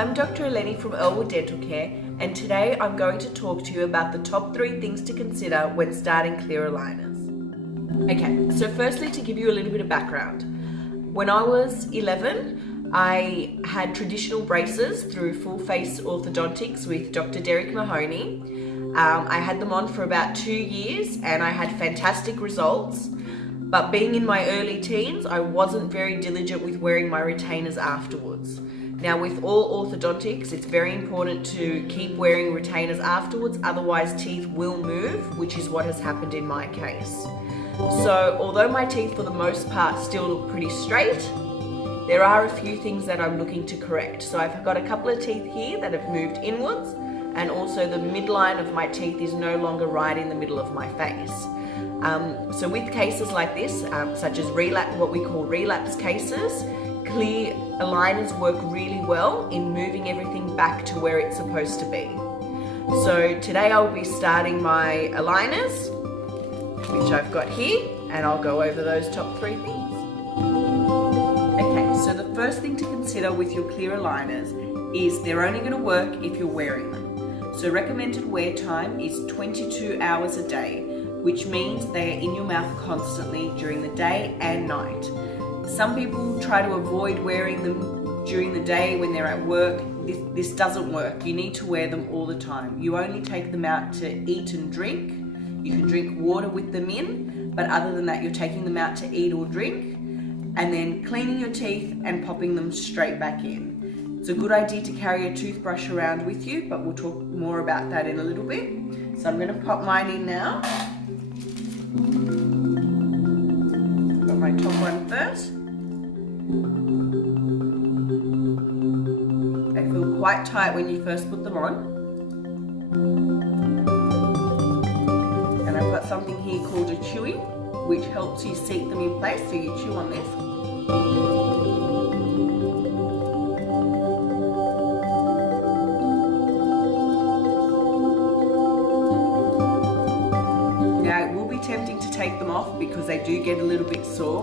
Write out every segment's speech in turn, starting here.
I'm Dr. Eleni from Earlwood Dental Care, and today I'm going to talk to you about the top 3 things to consider when starting clear aligners. Okay, so firstly, to give you a little bit of background. When I was 11, I had traditional braces through Full Face Orthodontics with Dr. Derek Mahoney. I had them on for about 2 years and I had fantastic results. But being in my early teens, I wasn't very diligent with wearing my retainers afterwards. Now, with all orthodontics, it's very important to keep wearing retainers afterwards, otherwise teeth will move, which is what has happened in my case. So, although my teeth for the most part still look pretty straight, there are a few things that I'm looking to correct. So I've got a couple of teeth here that have moved inwards, and also the midline of my teeth is no longer right in the middle of my face. So with cases like this, such as what we call relapse cases, clear aligners work really well in moving everything back to where it's supposed to be. So today I'll be starting my aligners, which I've got here, and I'll go over those top 3 things. Okay, so the first thing to consider with your clear aligners is they're only going to work if you're wearing them. So recommended wear time is 22 hours a day, which means they are in your mouth constantly during the day and night. Some people try to avoid wearing them during the day when they're at work. This doesn't work. You need to wear them all the time. You only take them out to eat and drink. You can drink water with them in, but other than that, you're taking them out to eat or drink, and then cleaning your teeth and popping them straight back in. It's a good idea to carry a toothbrush around with you, but we'll talk more about that in a little bit. So I'm going to pop mine in now. Got my top one first. They feel quite tight when you first put them on. And I've got something here called a chewy, which helps you seat them in place, so you chew on this. Now it will be tempting to take them off because they do get a little bit sore,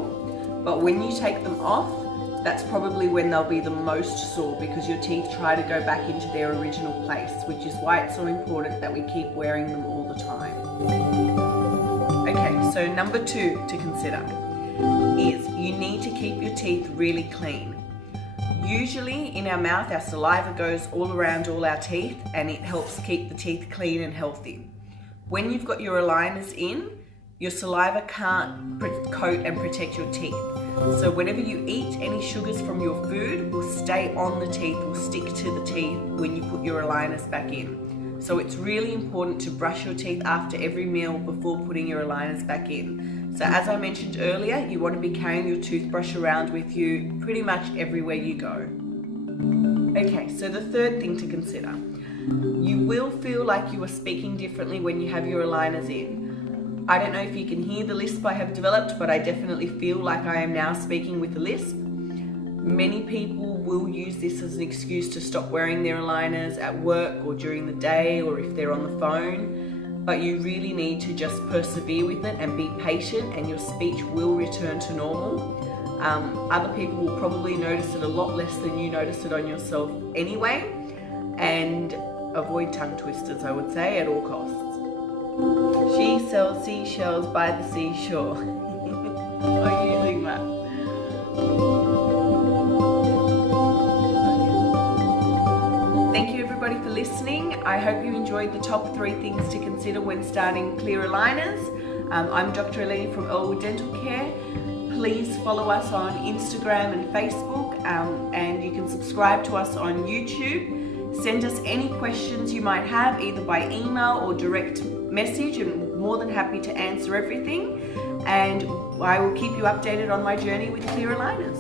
but when you take them off, that's probably when they'll be the most sore because your teeth try to go back into their original place, which is why it's so important that we keep wearing them all the time. Okay, so number 2 to consider is you need to keep your teeth really clean. Usually in our mouth, our saliva goes all around all our teeth and it helps keep the teeth clean and healthy. When you've got your aligners in, your saliva can't coat and protect your teeth. So whenever you eat, any sugars from your food will stay on the teeth, will stick to the teeth when you put your aligners back in. So it's really important to brush your teeth after every meal before putting your aligners back in. So as I mentioned earlier, you want to be carrying your toothbrush around with you pretty much everywhere you go. Okay, so the third thing to consider. You will feel like you are speaking differently when you have your aligners in. I don't know if you can hear the lisp I have developed, but I definitely feel like I am now speaking with a lisp. Many people will use this as an excuse to stop wearing their aligners at work or during the day or if they're on the phone, but you really need to just persevere with it and be patient and your speech will return to normal. Other people will probably notice it a lot less than you notice it on yourself anyway, and avoid tongue twisters, I would say, at all costs. She sells seashells by the seashore. I'm using that. Thank you everybody for listening. I hope you enjoyed the top 3 things to consider when starting clear aligners. I'm Dr. Eleni from Earlwood Dental Care. Please follow us on Instagram and Facebook, and you can subscribe to us on YouTube. Send us any questions you might have, either by email or direct message, and I'm more than happy to answer everything. And I will keep you updated on my journey with clear aligners.